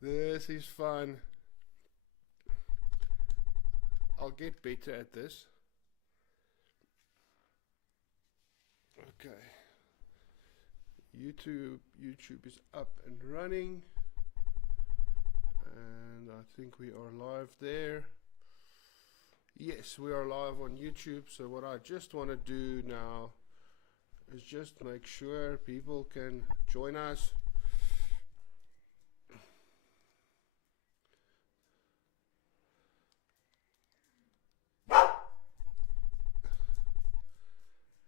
This is fun. I'll get better at this. Okay. YouTube is up and running. And I think we are live there. Yes, we are live on YouTube. So what I just want to do now is just make sure people can join us.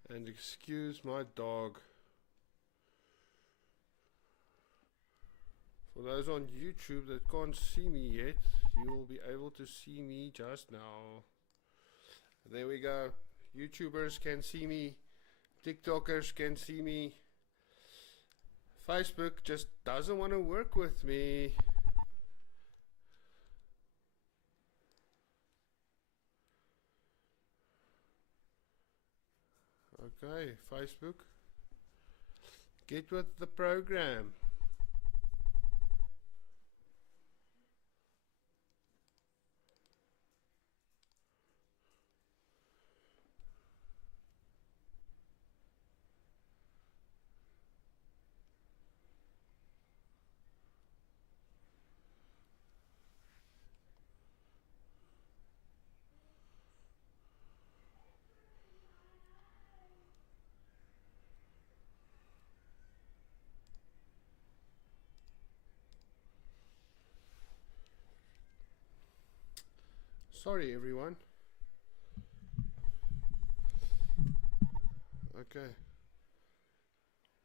And excuse my dog. For those on YouTube that can't see me yet, you will be able to see me just now. There we go. YouTubers can see me. TikTokers can see me. Facebook just doesn't want to work with me. Okay, Facebook, get with the program. Sorry everyone. Okay.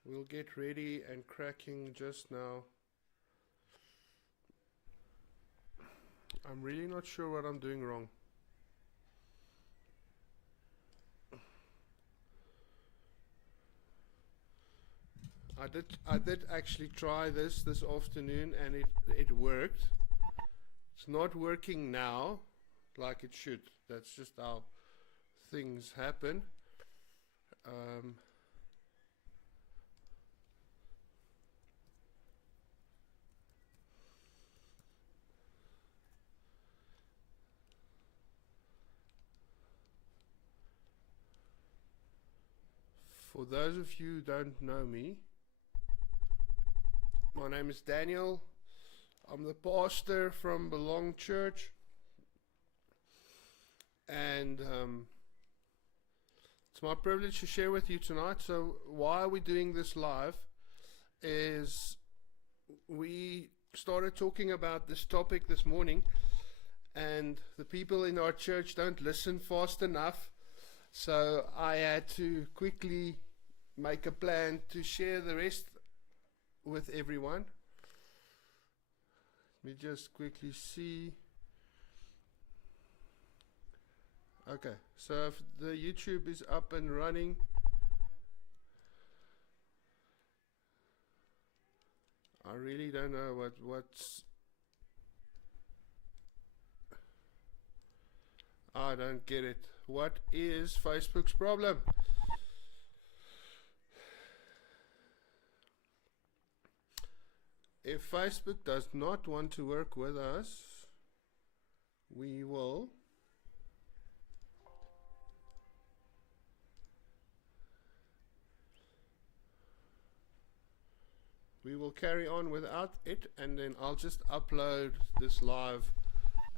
We'll get ready and cracking just now. I'm really not sure what I'm doing wrong. I did actually try this afternoon and it worked. It's not working now like it should. That's just how things happen. For those of you who don't know me, my name is Daniel. I'm the pastor from Belong Church. And it's my privilege to share with you tonight. So why are we doing this live is we started talking about this topic this morning, and the people in our church don't listen fast enough. So I had to quickly make a plan to share the rest with everyone. Let me just quickly see. Okay, so if the YouTube is up and running, I really don't know what's. I don't get it. What is Facebook's problem? If Facebook does not want to work with us, we will carry on without it, and then I'll just upload this live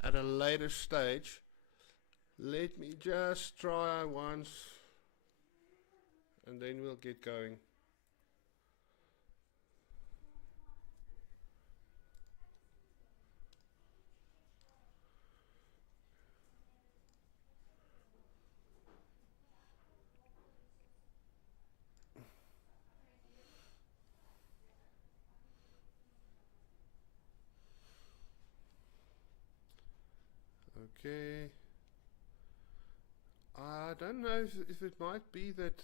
at a later stage. Let me just try once and then we'll get going. Okay. I don't know if it might be that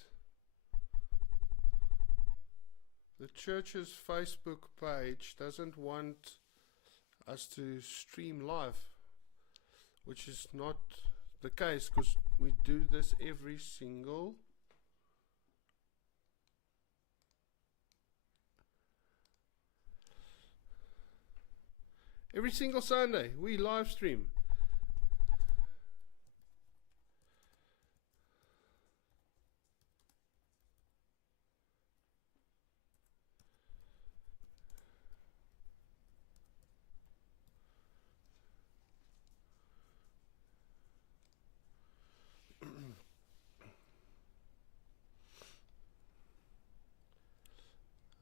the church's Facebook page doesn't want us to stream live, which is not the case, because we do this every single Every single Sunday, we live stream.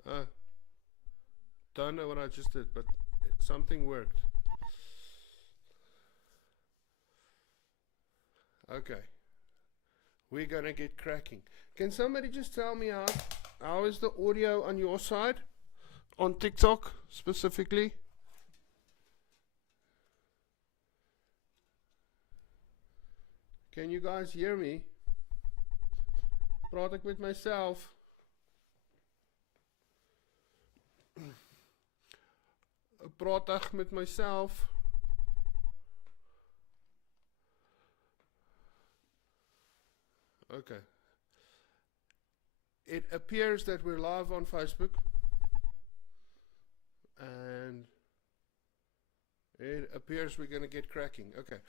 uh, don't know what I just did, but something worked. Okay. We're gonna get cracking. Can somebody just tell me how is the audio on your side? On TikTok specifically? Can you guys hear me? Praat ek met myself? Praat ek met myself? Okay. It appears that we're live on Facebook. And it appears we're going to get cracking. Okay.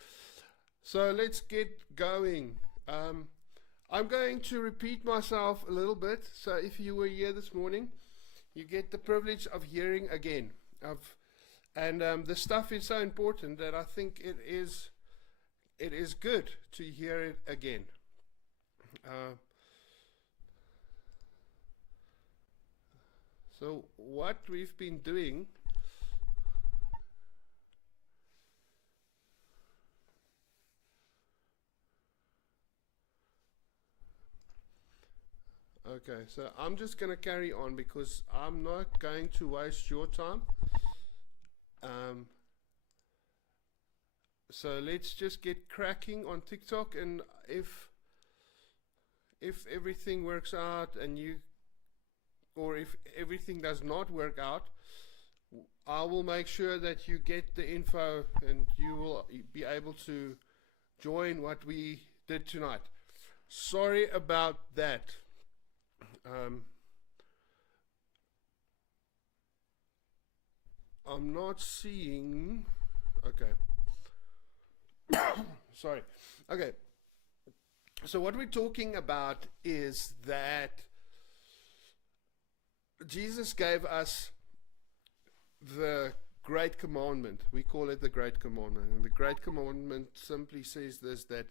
So let's get going. I'm going to repeat myself a little bit. So if you were here this morning, you get the privilege of hearing again. The stuff is so important that I think it is good to hear it again. So what we've been doing okay, so I'm just going to carry on because I'm not going to waste your time. So let's just get cracking on TikTok, and if everything works out or if everything does not work out, I will make sure that you get the info and you will be able to join what we did tonight. Sorry about that. I'm not seeing. Okay. Sorry. Okay. So what we're talking about is that Jesus gave us the Great Commandment. We call it the Great Commandment. And the Great Commandment simply says this, that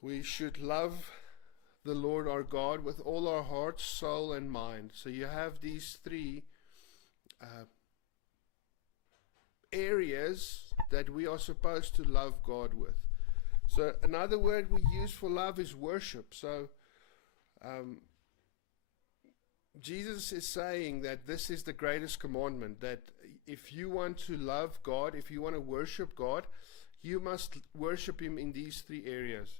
we should love the Lord our God with all our heart, soul, and mind. So you have these three areas that we are supposed to love God with. So another word we use for love is worship. So Jesus is saying that this is the greatest commandment, that if you want to love God, if you want to worship God, you must worship Him in these three areas.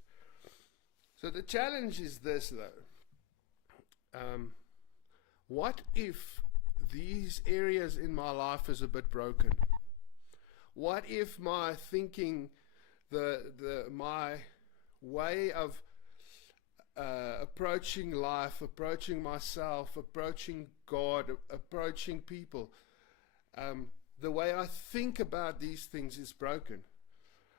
So the challenge is this, though. What if these areas in my life is a bit broken? What if my thinking, my way of approaching life, approaching myself, approaching God, approaching people, the way I think about these things is broken?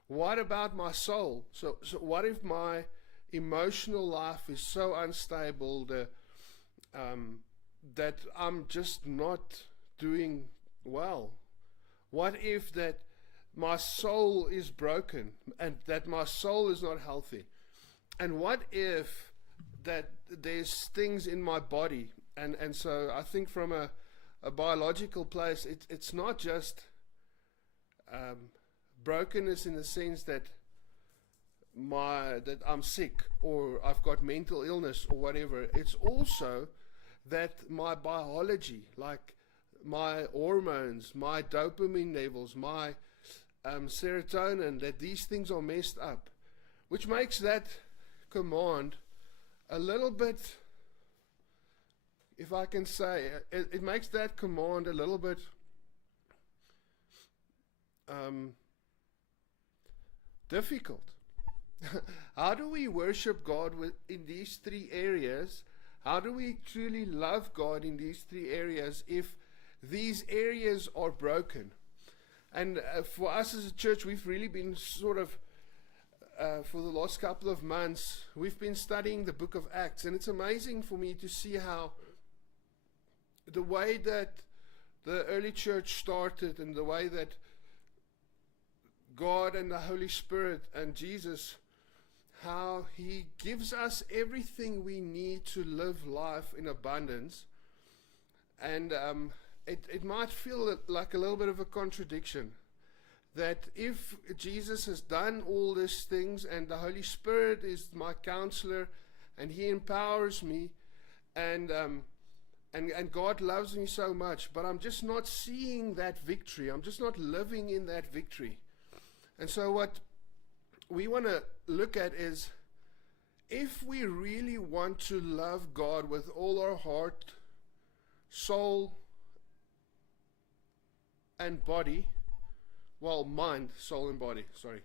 What about my soul? So what if my emotional life is so unstable that I'm just not doing well? What if that my soul is broken and that my soul is not healthy? And what if that there's things in my body? And so I think from a biological place, it's not just brokenness in the sense that I'm sick or I've got mental illness or whatever. It's also that my biology, like my hormones, my dopamine levels, my serotonin, that these things are messed up, which makes that command a little bit, if I can say, it makes that command a little bit difficult. How do we worship God in these three areas? How do we truly love God in these three areas if these areas are broken. And for us as a church, we've really been sort of, for the last couple of months, we've been studying the book of Acts. And it's amazing for me to see how the way that the early church started and the way that God and the Holy Spirit and Jesus, how He gives us everything we need to live life in abundance. And it might feel like a little bit of a contradiction, that if Jesus has done all these things and the Holy Spirit is my counselor and He empowers me, and God loves me so much, but I'm just not seeing that victory. I'm just not living in that victory. And so what we want to look at is, if we really want to love God with all our heart, soul, and body, well, mind, soul, and body, sorry,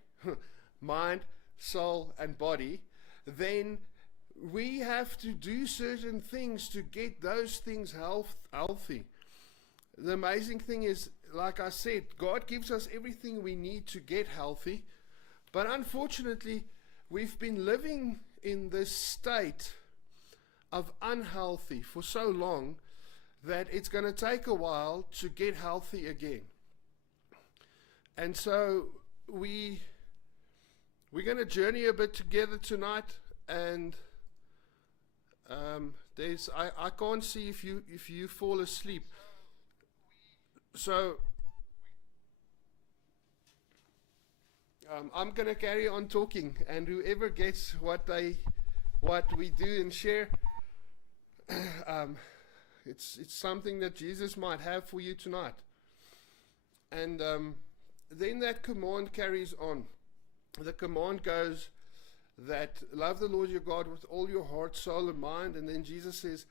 mind, soul, and body, then we have to do certain things to get those things healthy. The amazing thing is, like I said, God gives us everything we need to get healthy, but unfortunately, we've been living in this state of unhealthy for so long that it's going to take a while to get healthy again. And so we're going to journey a bit together tonight, and I can't see if you fall asleep. So I'm going to carry on talking, and whoever gets what we do and share, it's something that Jesus might have for you tonight. And then that command carries on. The command goes that love the Lord your God with all your heart, soul, and mind. And then Jesus says,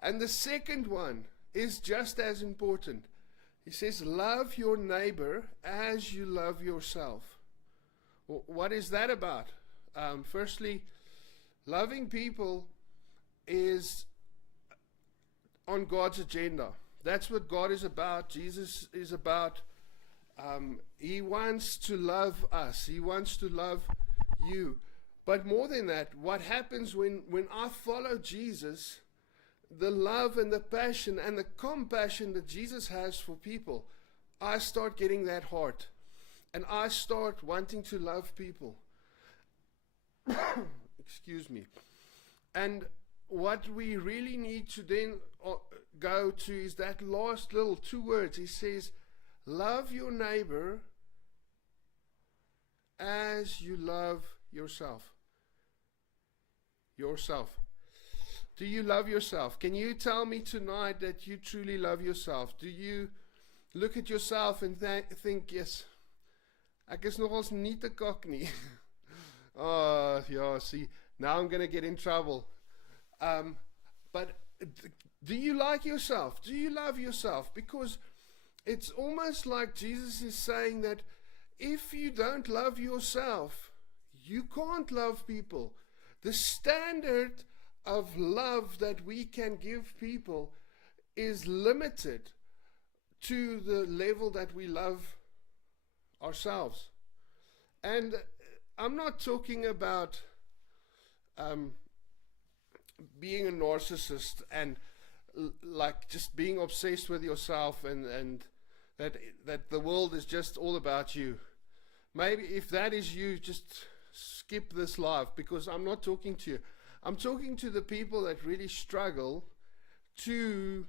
and the second one is just as important. He says, love your neighbor as you love yourself. What is that about? Firstly, loving people is on God's agenda. That's what God is about. Jesus is about. He wants to love us. He wants to love you. But more than that, what happens when I follow Jesus, the love and the passion and the compassion that Jesus has for people, I start getting that heart. And I start wanting to love people. Excuse me. And what we really need to then go to is that last little 2 words. He says, love your neighbor as you love yourself. Yourself. Do you love yourself? Can you tell me tonight that you truly love yourself? Do you look at yourself and think, yes, ek is nogals nie te kak nie. Oh, yeah, see, now I'm going to get in trouble. But do you like yourself? Do you love yourself? Because it's almost like Jesus is saying that if you don't love yourself, you can't love people. The standard of love that we can give people is limited to the level that we love ourselves. And I'm not talking about being a narcissist and like just being obsessed with yourself and that the world is just all about you. Maybe if that is you, just skip this live, because I'm not talking to you. I'm talking to the people that really struggle to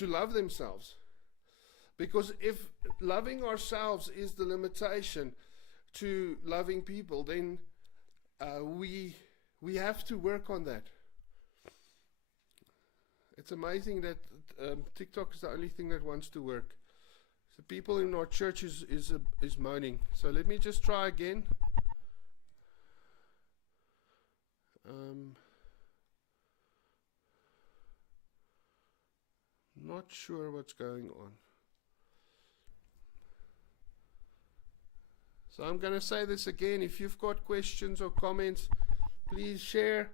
love themselves. Because if loving ourselves is the limitation to loving people, then we have to work on that. It's amazing that TikTok is the only thing that wants to work. The people in our church is moaning. So let me just try again. Not sure what's going on. So I'm going to say this again. If you've got questions or comments, please share.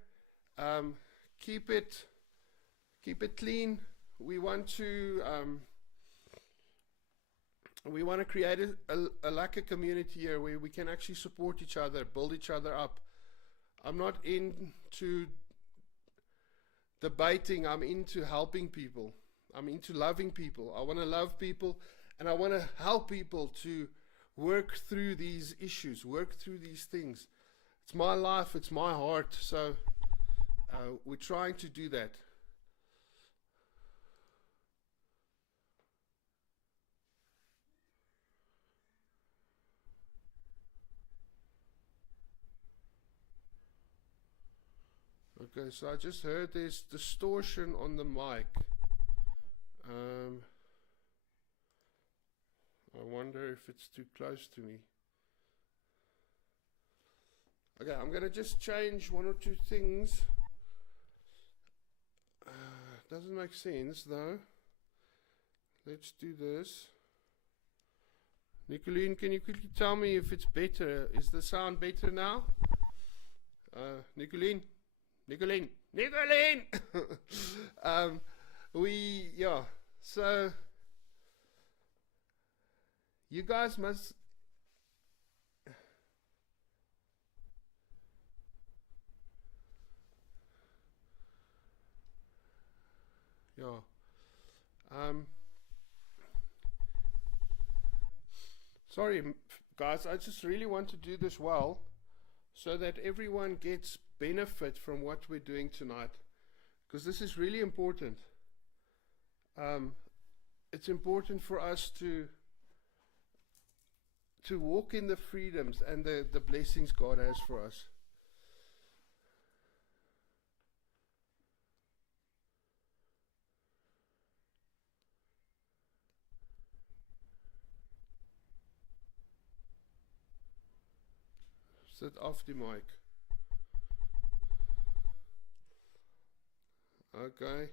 Keep it keep it clean. We want to create like a community here where we can actually support each other, build each other up. I'm not into debating. I'm into helping people. I'm into loving people. I want to love people, and I want to help people to work through these issues, work through these things. It's my life, it's my heart, so we're trying to do that. Okay, so I just heard there's distortion on the mic. I wonder if it's too close to me. Okay, I'm going to just change one or two things. Doesn't make sense though. Let's do this. Nicolene, can you quickly tell me if it's better? Is the sound better now? Nicolene? So you guys must sorry guys, I just really want to do this well so that everyone gets benefit from what we're doing tonight, because this is really important. It's important for us to walk in the freedoms and the blessings God has for us. Sit off die mic. Okay.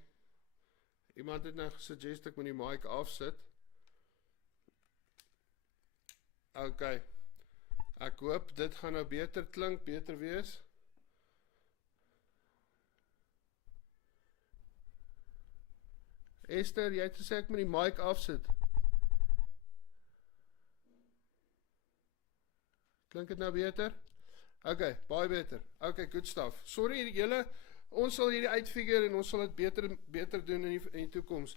Iemand het nou gesuggest ek moet die mic afsit. Okay. Ek hoop dit gaan nou beter klink, beter wees. Esther, jy het gesê ek moet die mic afsit. Klink dit nou beter? Okay, baie beter. Okay, good stuff. Sorry julle, ons sal hierdie uitfigure en ons sal dit beter doen in die toekoms.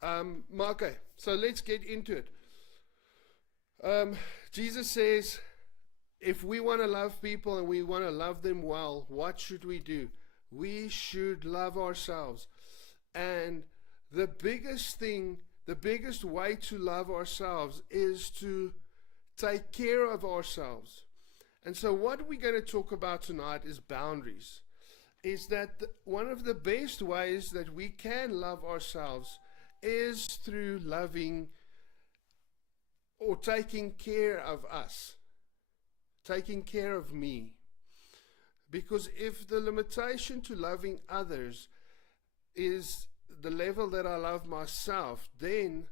Maar okay, so let's get into it. Jesus says, if we want to love people and we want to love them well, what should we do? We should love ourselves. And the biggest thing, the biggest way to love ourselves is to take care of ourselves. And so what we're going to talk about tonight is boundaries. Is that one of the best ways that we can love ourselves is through loving or taking care of us, taking care of me. Because if the limitation to loving others is the level that I love myself, then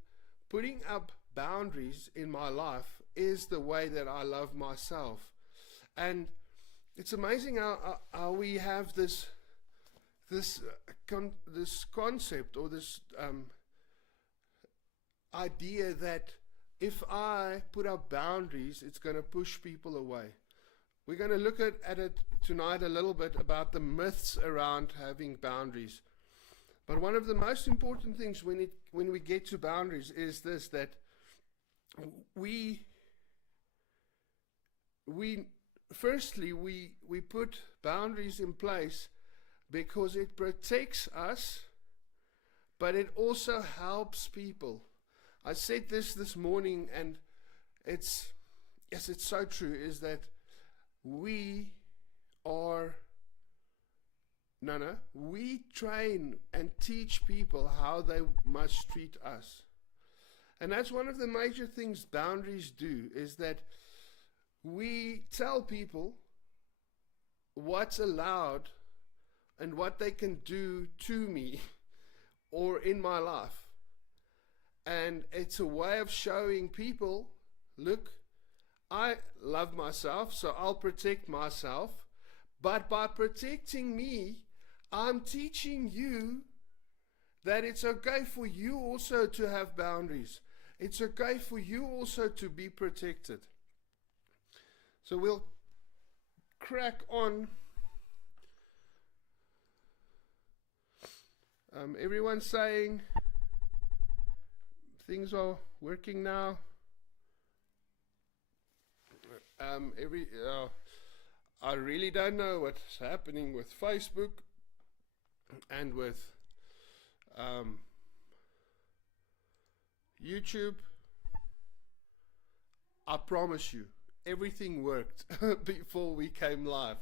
putting up boundaries in my life is the way that I love myself. And it's amazing how we have this concept or this idea that if I put up boundaries, it's going to push people away. We're going to look at it tonight a little bit about the myths around having boundaries. But one of the most important things when we get to boundaries is this, that we firstly, we put boundaries in place because it protects us, but it also helps people. I said this morning, and it's so true, is that we train and teach people how they must treat us. And that's one of the major things boundaries do, is that we tell people what's allowed and what they can do to me or in my life. And it's a way of showing people, look, I love myself, so I'll protect myself. But by protecting me, I'm teaching you that it's okay for you also to have boundaries. It's okay for you also to be protected. So we'll crack on. Everyone's saying things are working now. I really don't know what's happening with Facebook and with YouTube. I promise you, everything worked before we came live.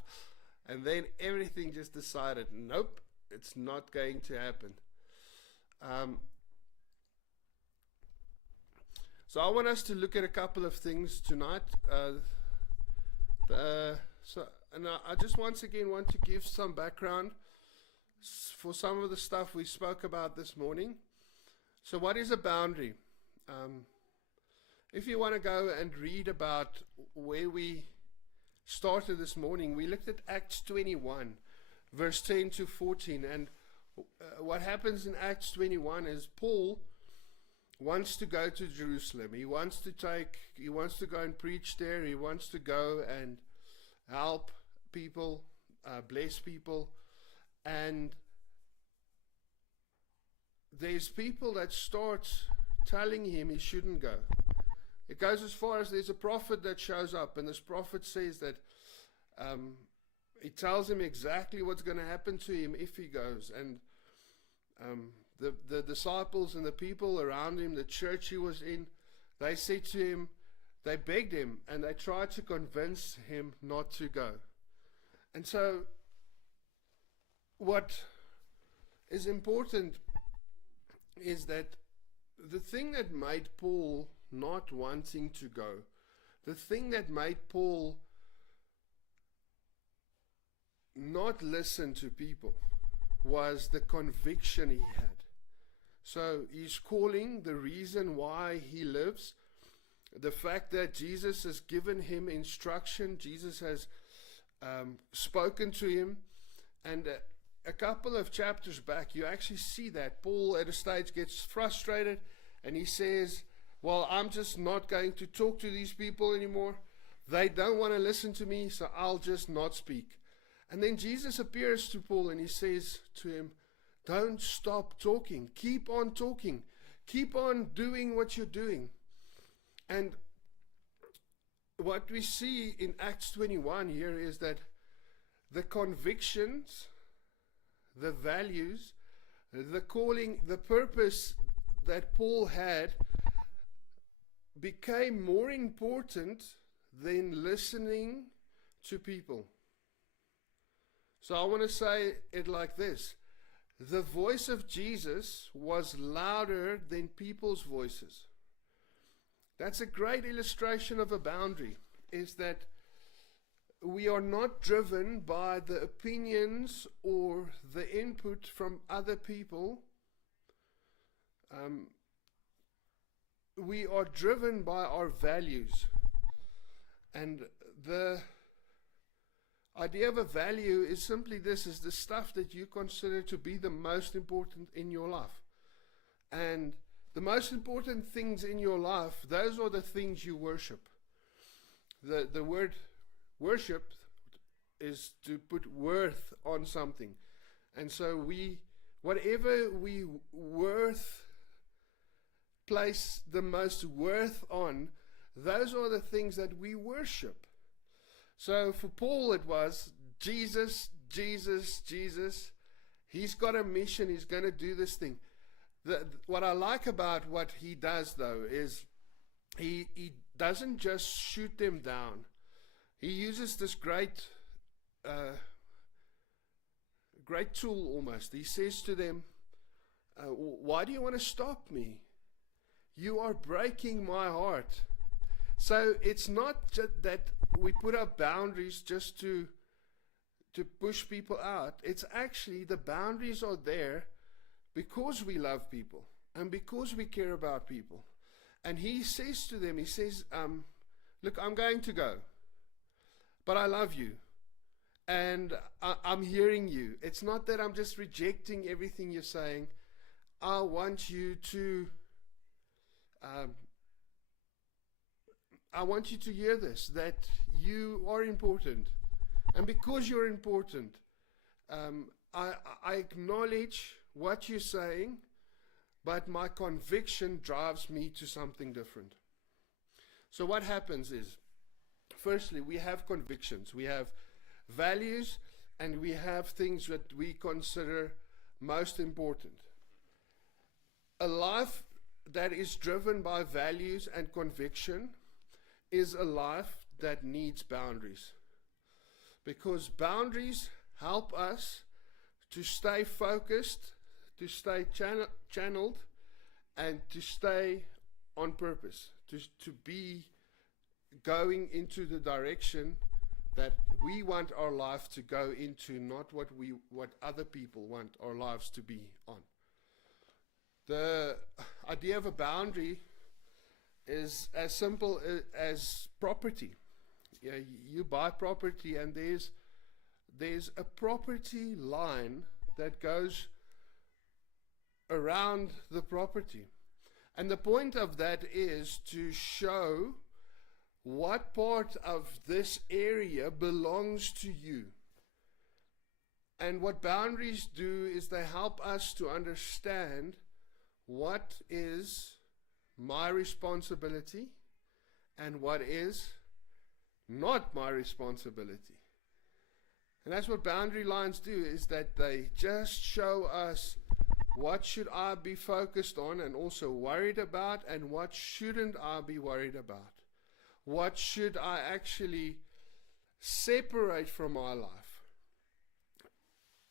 And then everything just decided, nope, it's not going to happen. So I want us to look at a couple of things tonight. And I just once again want to give some background for some of the stuff we spoke about this morning. So what is a boundary? If you want to go and read about where we started this morning, we looked at Acts 21, verse 10 to 14. And what happens in Acts 21 is Paul wants to go to Jerusalem. He wants to go and preach there. He wants to go and help people, bless people. And there's people that start telling him he shouldn't go. It goes as far as there's a prophet that shows up, and this prophet says that he tells him exactly what's going to happen to him if he goes. And the disciples and the people around him, the church he was in, they said to him, they begged him, and they tried to convince him not to go. And so what is important is that the thing that made Paul not wanting to go, the thing that made Paul not listen to people, was the conviction he had. So he's calling the reason why he lives, the fact that Jesus has given him instruction, Jesus has spoken to him. And a couple of chapters back, you actually see that Paul at a stage gets frustrated, and he says, well, I'm just not going to talk to these people anymore. They don't want to listen to me, so I'll just not speak. And then Jesus appears to Paul, and he says to him, don't stop talking. Keep on talking. Keep on doing what you're doing. And what we see in Acts 21 here is that the convictions, the values, the calling, the purpose that Paul had became more important than listening to people. So I want to say it like this. The voice of Jesus was louder than people's voices. That's a great illustration of a boundary, is that we are not driven by the opinions or the input from other people. We are driven by our values. And the idea of a value is simply this, is the stuff that you consider to be the most important in your life. And the most important things in your life, those are the things you worship. The word worship is to put worth on something. And so whatever we place the most worth on, those are the things that we worship. So for Paul it was Jesus, Jesus, Jesus. He's got a mission. He's going to do this thing. What I like about what he does, though, is he doesn't just shoot them down. He uses this great tool almost. He says to them, why do you want to stop me? You are breaking my heart. So it's not just that we put up boundaries just to push people out. It's actually the boundaries are there because we love people and because we care about people. And he says to them, he says, look, I'm going to go, but I love you. And I'm hearing you. It's not that I'm just rejecting everything you're saying. I want you to hear this, that you are important. And because you're important, I acknowledge what you're saying, but my conviction drives me to something different. So what happens is, firstly, we have convictions, we have values, and we have things that we consider most important. A life that is driven by values and conviction is a life that needs boundaries. Because boundaries help us to stay focused, to stay channeled, and to stay on purpose, to be going into the direction that we want our life to go into, not what other people want our lives to be on. The idea of a boundary is as simple as property. Yeah, you buy property, and there's a property line that goes around the property. And the point of that is to show what part of this area belongs to you. And what boundaries do is they help us to understand what is my responsibility and what is not my responsibility. And that's what boundary lines do, is that they just show us what should I be focused on and also worried about, and what shouldn't I be worried about. What should I actually separate from my life?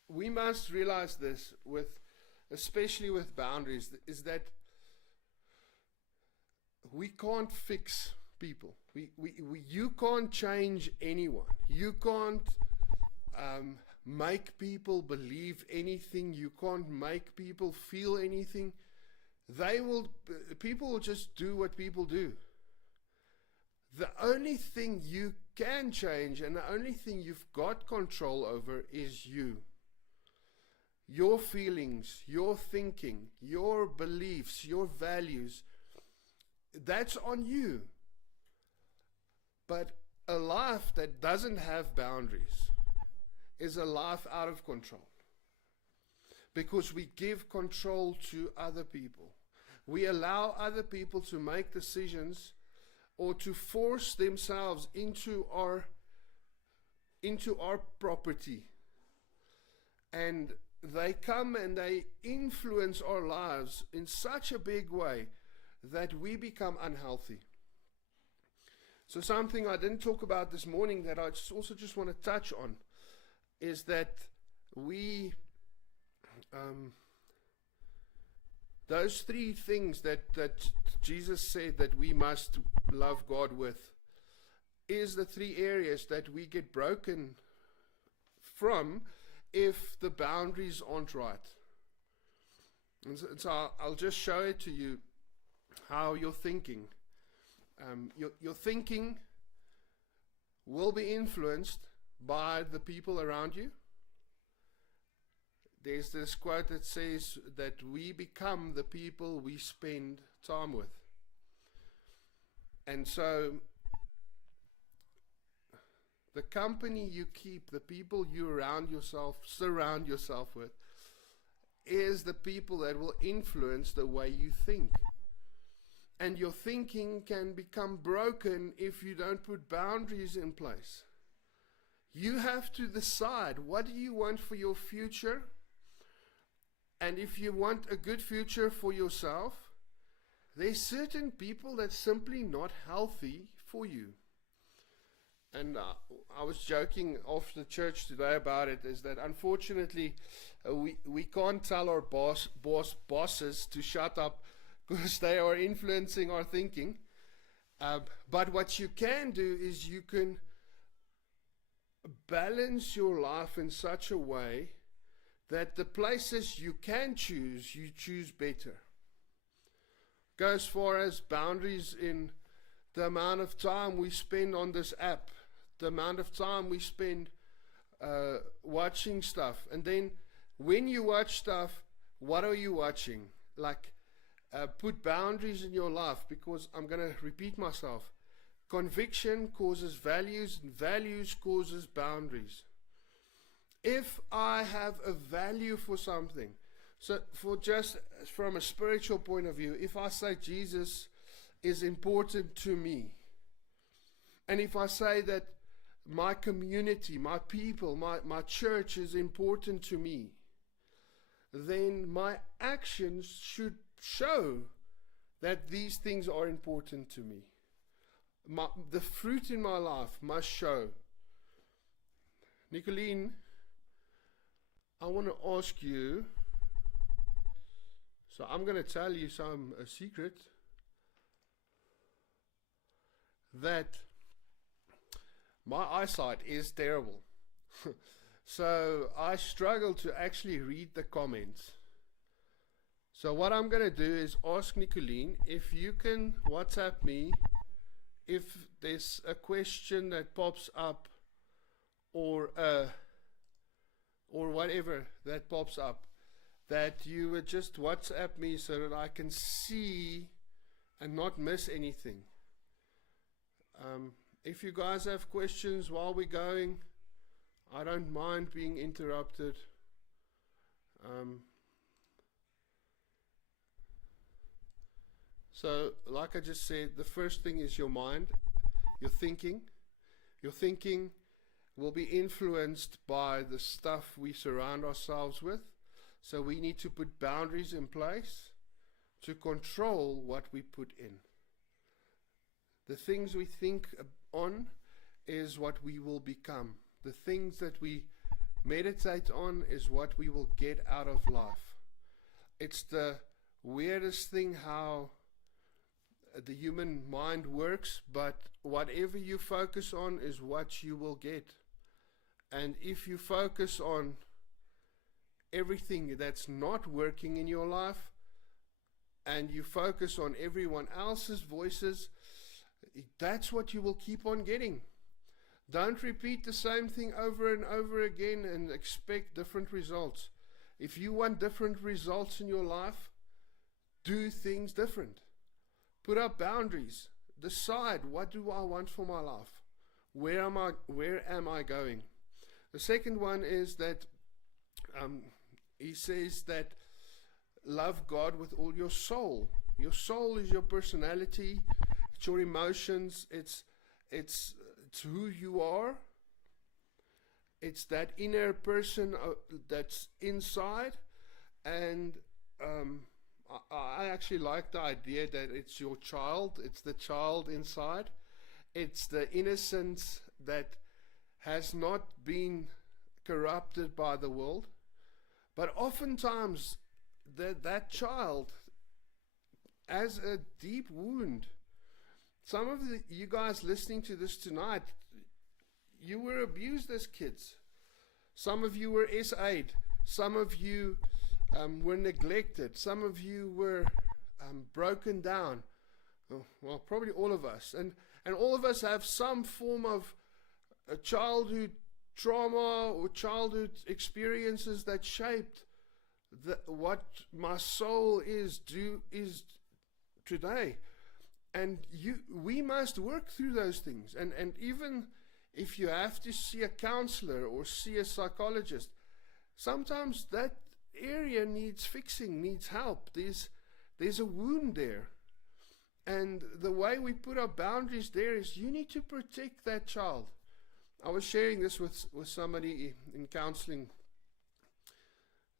We must realize this, especially with boundaries, is that we can't fix people. You can't change anyone. You can't make people believe anything. You can't make people feel anything. People will just do what people do. The only thing you can change, and the only thing you've got control over, is you. Your feelings, your thinking, your beliefs, your values, that's on you. But a life that doesn't have boundaries is a life out of control. Because we give control to other people. We allow other people to make decisions or to force themselves into our property. And they come and they influence our lives in such a big way that we become unhealthy. So something I didn't talk about this morning that I also just want to touch on is that those three things that Jesus said that we must love God with is the three areas that we get broken from if the boundaries aren't right. And so I'll just show it to you, how you're thinking. Your thinking will be influenced by the people around you. There's this quote that says that we become the people we spend time with. And so the company you keep, the people you surround yourself with, is the people that will influence the way you think. And your thinking can become broken if you don't put boundaries in place. You have to decide, what do you want for your future? And if you want a good future for yourself, there's certain people that's simply not healthy for you. And I was joking after church today about it, is that unfortunately we can't tell our bosses to shut up because they are influencing our thinking. But what you can do is you can balance your life in such a way that the places you can choose, you choose better. Go as far as boundaries in the amount of time we spend on this app, the amount of time we spend watching stuff. And then when you watch stuff, What are you watching? Like, put boundaries in your life, because I'm going to repeat myself. Conviction causes values, and values causes boundaries. If I have a value for something, so for just from a spiritual point of view, if I say Jesus is important to me, and if I say that my community, my people, my church is important to me, then my actions should show that these things are important to me. The fruit in my life must show. Nicolene, I want to ask you, so I'm going to tell you a secret, that my eyesight is terrible. So I struggle to actually read the comments. So what I'm going to do is ask Nicolene if you can WhatsApp me if there's a question that pops up, or whatever that pops up, that you would just WhatsApp me so that I can see and not miss anything. If you guys have questions while we're going, I don't mind being interrupted. So, like I just said, the first thing is your mind, your thinking. Your thinking will be influenced by the stuff we surround ourselves with. So we need to put boundaries in place to control what we put in. The things we think on is what we will become. The things that we meditate on is what we will get out of life. It's the weirdest thing how the human mind works, but whatever you focus on is what you will get. And if you focus on everything that's not working in your life, and you focus on everyone else's voices, that's what you will keep on getting. Don't repeat the same thing over and over again and expect different results. If you want different results in your life, do things different. Put up boundaries. Decide, what do I want for my life? Where am I going? The second one is that he says that love God with all your soul. Your soul is your personality, it's your emotions, it's who you are. It's that inner person that's inside. And I actually like the idea that it's your child, it's the child inside. It's the innocence that has not been corrupted by the world. But oftentimes that child has a deep wound. Some of you guys listening to this tonight, you were abused as kids. Some of you were SA'd. Some of you were neglected. Some of you were broken down. Well, probably all of us. And all of us have some form of a childhood trauma or childhood experiences that shaped what my soul is today. And we must work through those things. And even if you have to see a counselor or see a psychologist, sometimes that area needs fixing, needs help. There's a wound there. And the way we put our boundaries there is you need to protect that child. I was sharing this with somebody in counseling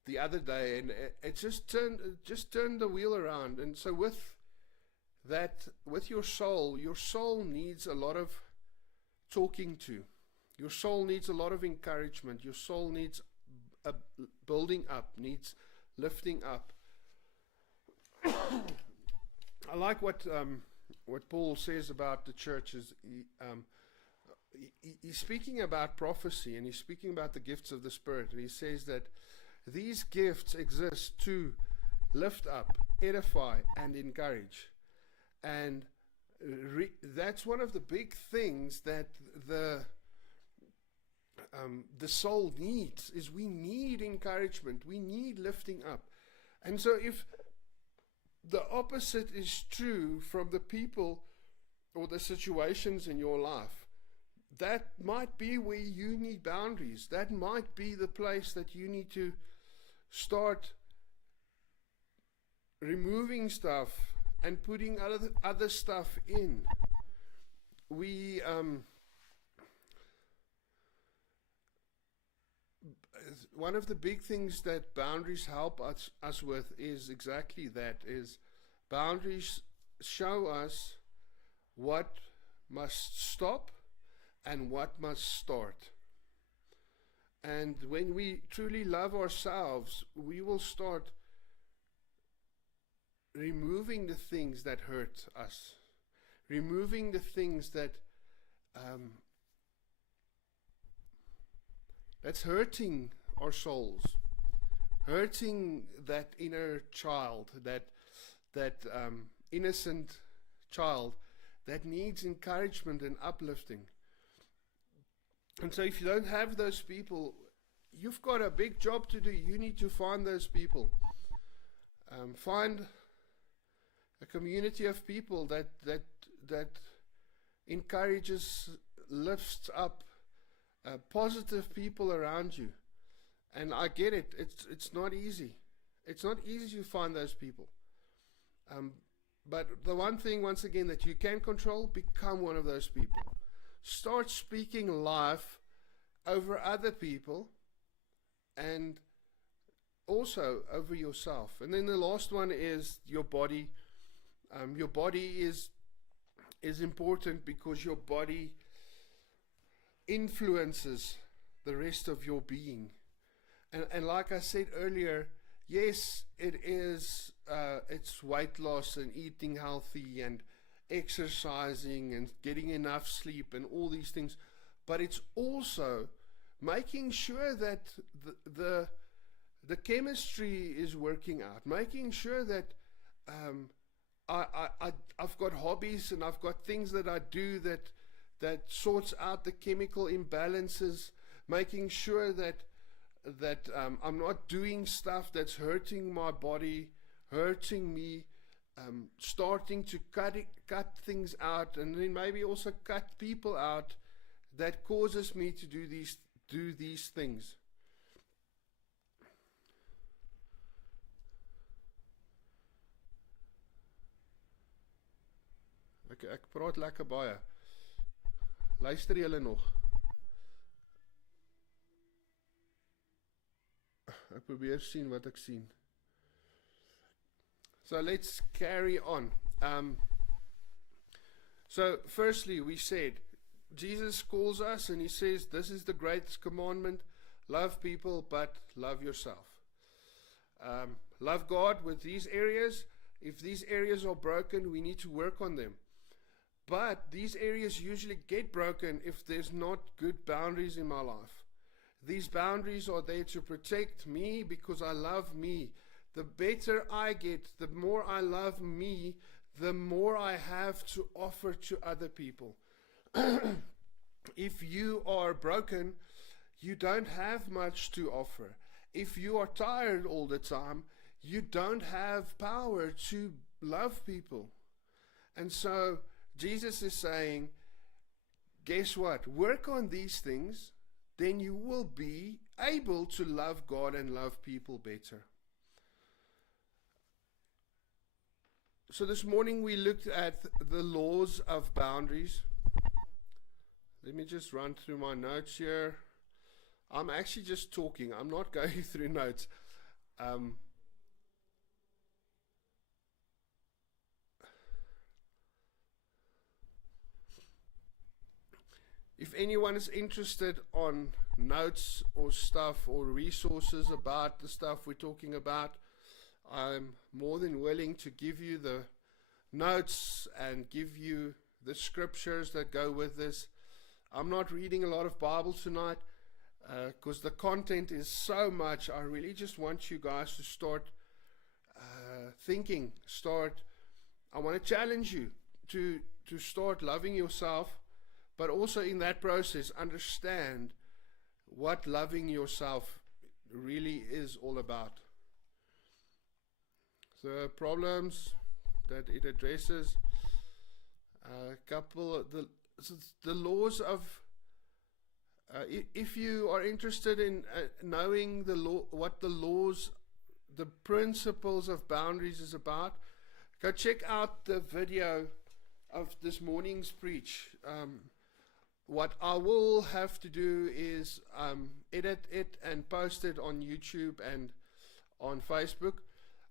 the other day, and it just turned the wheel around. And so with your soul needs a lot of talking to. Your soul needs a lot of encouragement. Your soul needs a building up, needs lifting up. I like what Paul says about the churches. He's speaking about prophecy, and he's speaking about the gifts of the Spirit. And he says that these gifts exist to lift up, edify, and encourage. And that's one of the big things that the soul needs, is we need encouragement. We need lifting up. And so if the opposite is true from the people or the situations in your life, that might be where you need boundaries. That might be the place that you need to start removing stuff and putting other stuff in. One of the big things that boundaries help us with is exactly that, is boundaries show us what must stop and what must start. And when we truly love ourselves, we will start removing the things that hurt us, removing the things that's hurting our souls, hurting that inner child, that innocent child that needs encouragement and uplifting. And so if you don't have those people, you've got a big job to do. You need to find those people. Find a community of people that encourages, lifts up positive people around you. And I get it. It's not easy. It's not easy to find those people. But the one thing, once again, that you can control, become one of those people. Start speaking life over other people and also over yourself. And then the last one is your body. Your body is important because your body influences the rest of your being. And like I said earlier, yes, it's weight loss and eating healthy and exercising and getting enough sleep and all these things, but it's also making sure that the chemistry is working out, making sure that I've got hobbies and I've got things that I do that sorts out the chemical imbalances, making sure that I'm not doing stuff that's hurting my body, hurting me, starting to cut things out, and then maybe also cut people out that causes me to do these things. Ek praat lekker baie. Luister julle nog? Ek probeer sien wat ek sien. So let's carry on. So firstly, we said, Jesus calls us and he says, this is the greatest commandment. Love people, but love yourself. Love God with these areas. If these areas are broken, we need to work on them. But these areas usually get broken if there's not good boundaries in my life. These boundaries are there to protect me because I love me. The better I get, the more I love me, the more I have to offer to other people. If you are broken, you don't have much to offer. If you are tired all the time, you don't have power to love people. And so Jesus is saying, guess what? Work on these things, then you will be able to love God and love people better. So this morning we looked at the laws of boundaries. Let me just run through my notes here. I'm actually just talking. I'm not going through notes. If anyone is interested on notes or stuff or resources about the stuff we're talking about, I'm more than willing to give you the notes and give you the scriptures that go with this. I'm not reading a lot of Bible tonight because the content is so much. I really just want you guys to start thinking. I want to challenge you to start loving yourself, but also in that process understand what loving yourself really is all about. the problems that it addresses. A couple of the laws of. If you are interested in knowing the law, what the laws, the principles of boundaries is about, go check out the video of this morning's preach. What I will have to do is edit it and post it on YouTube and on Facebook,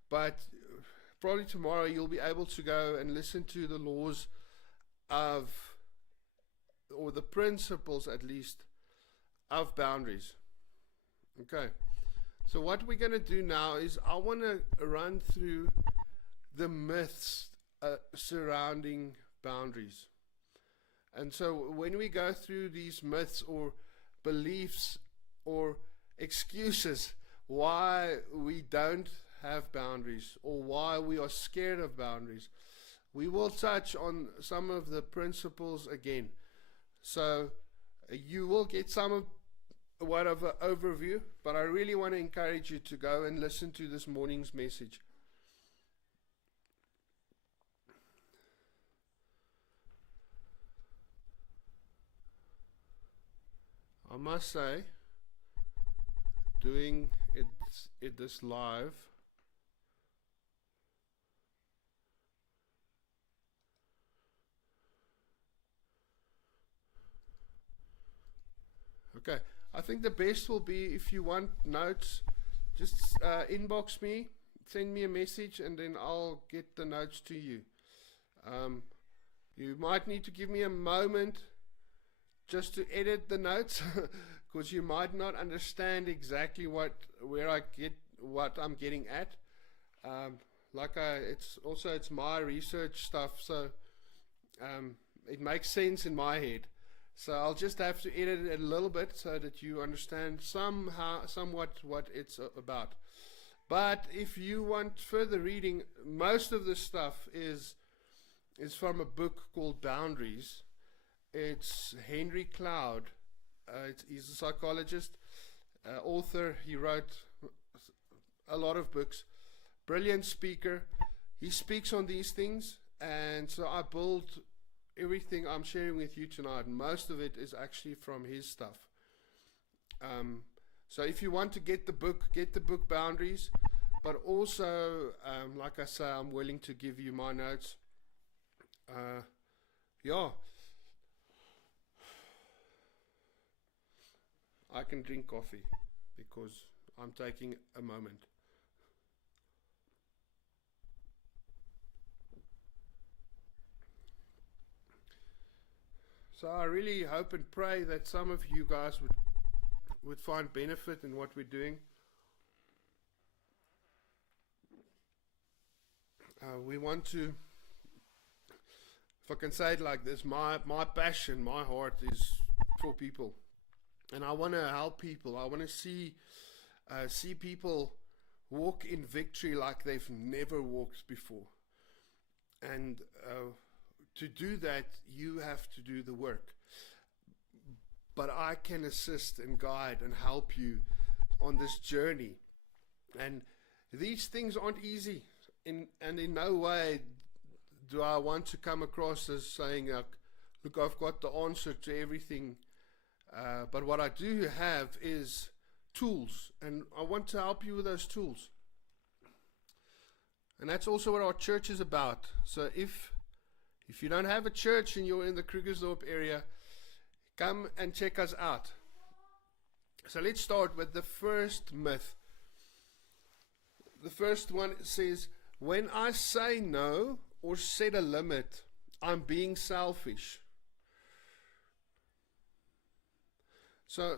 but probably tomorrow you'll be able to go and listen to the laws of, or the principles at least, of boundaries. Okay, so what we're going to do now is I want to run through the myths surrounding boundaries. And so when we go through these myths or beliefs or excuses why we don't have boundaries or why we are scared of boundaries, we will touch on some of the principles again. So you will get some of an overview, but I really want to encourage you to go and listen to this morning's message. I must say, doing it this live, okay, I think the best will be if you want notes, just inbox me, send me a message, and then I'll get the notes to you. You might need to give me a moment just to edit the notes, because you might not understand exactly what I'm getting at. It's my research stuff, so it makes sense in my head. So I'll just have to edit it a little bit so that you understand somewhat what it's about. But if you want further reading, most of the stuff is from a book called Boundaries. It's Henry Cloud. He's a psychologist, author. He wrote a lot of books. Brilliant speaker. He speaks on these things, and so I build everything I'm sharing with you tonight. Most of it is actually from his stuff. So if you want to get the book Boundaries. But also, like I say, I'm willing to give you my notes. I can drink coffee because I'm taking a moment. So I really hope and pray that some of you guys would find benefit in what we're doing. We want to, if I can say it like this, my passion, my heart is for people. And I want to help people. I want to see people walk in victory like they've never walked before. And to do that, you have to do the work. But I can assist and guide and help you on this journey. And these things aren't easy. And in no way do I want to come across as saying, look, I've got the answer to everything. But what I do have is tools, and I want to help you with those tools. And that's also what our church is about. So if you don't have a church and you're in the Krugersdorp area, come and check us out. So let's start with the first myth. The first one says, when I say no or set a limit, I'm being selfish. So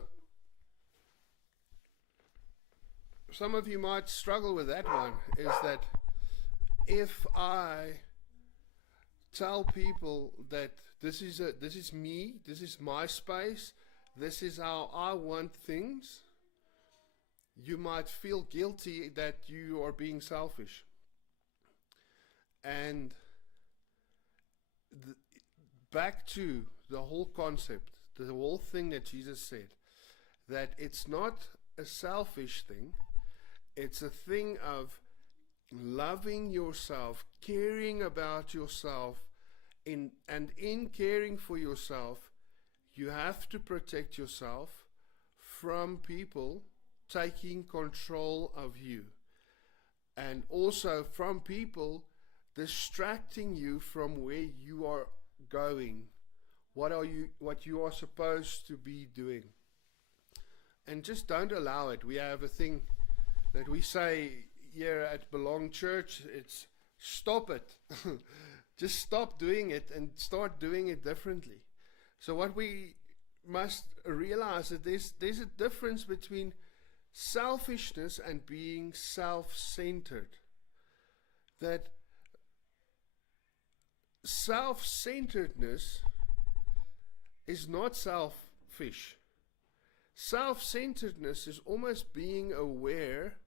some of you might struggle with that one, is that if I tell people that this is me, this is my space, this is how I want things, you might feel guilty that you are being selfish. And back to the whole concept, the whole thing that Jesus said, that it's not a selfish thing, it's a thing of loving yourself, caring about yourself, and in caring for yourself, you have to protect yourself from people taking control of you, and also from people distracting you from where you are going, what you are supposed to be doing. And just don't allow it. We have a thing that we say here at Belong Church, it's stop it. Just stop doing it and start doing it differently. So what we must realize that there's a difference between selfishness and being self-centered. That self-centeredness is not selfish. Self-centeredness is almost being aware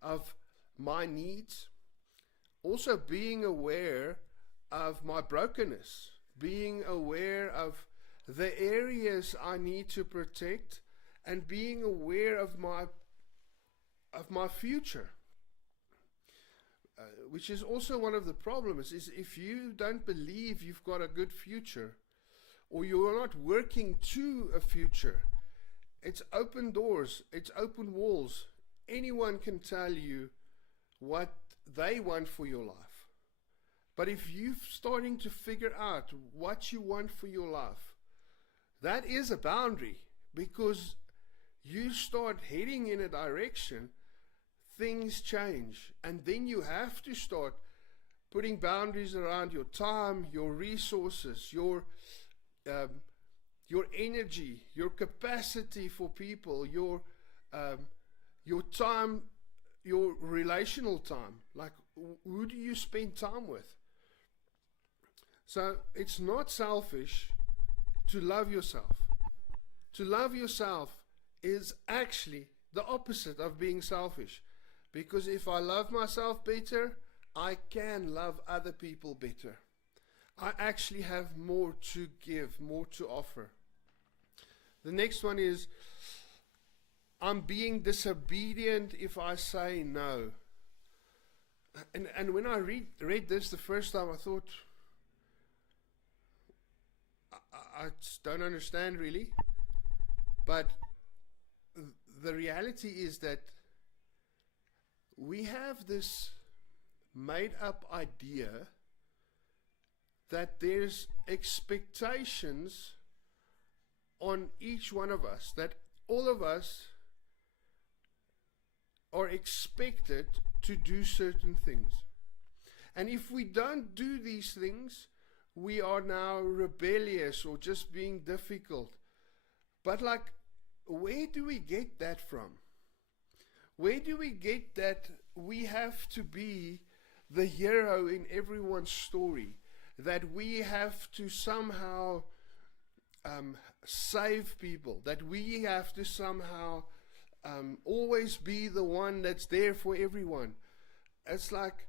of my needs, also being aware of my brokenness, being aware of the areas I need to protect, and being aware of my future. Which is also one of the problems, is if you don't believe you've got a good future, or you are not working to a future, it's open doors, it's open walls. Anyone can tell you what they want for your life. But if you're starting to figure out what you want for your life, that is a boundary, because you start heading in a direction, things change, and then you have to start putting boundaries around your time, your resources, your energy, your capacity for people, your time, your relational time. Like, who do you spend time with? So it's not selfish to love yourself. To love yourself is actually the opposite of being selfish. Because if I love myself better, I can love other people better. I actually have more to give, more to offer. The next one is, I'm being disobedient if I say no. And when I read this the first time, I thought, I just don't understand really. But the reality is that we have this made up idea that there's expectations on each one of us, that all of us are expected to do certain things. And if we don't do these things, we are now rebellious or just being difficult. But like, where do we get that from? Where do we get that we have to be the hero in everyone's story? That we have to somehow save people? That we have to somehow always be the one that's there for everyone? It's like,